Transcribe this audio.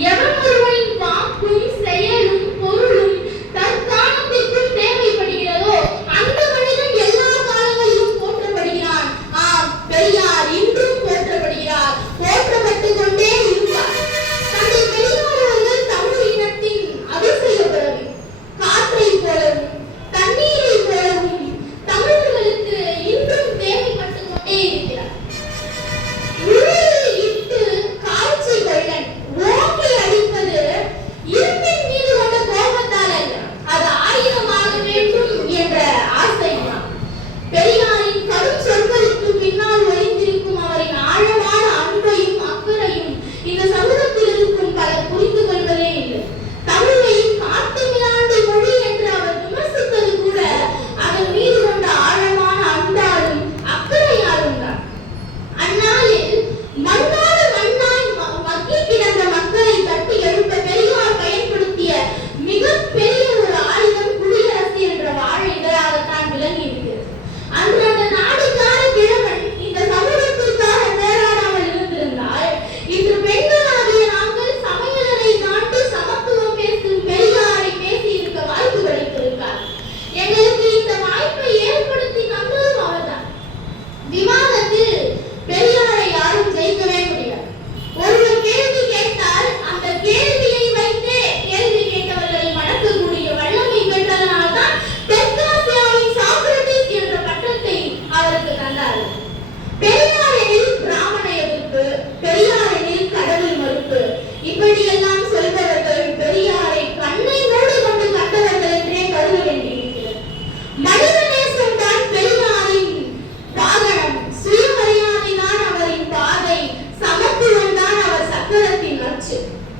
எவன் ஒருவனின் வாக்கும் செயலும் பொருளும் தற்காலத்திற்கும் தேவைப்படுகிறதோ அந்த மனிதன் எல்லா காலங்களிலும் போற்றப்படுகிறான். பெரியார் இன்றும் போற்றப்படுகிறார், போற்றப்பட்டுக் கொண்டே இருப்பார். தந்தை பெரியார் அவர்கள் தமிழ் இனத்தின் அதிசய பிறவி. காற்றை போலவும் தண்ணீரை போலவும் தமிழர்களுக்கு இன்றும் தேவைப்பட்டுக் கொண்டே இருக்கிறார். Thank you.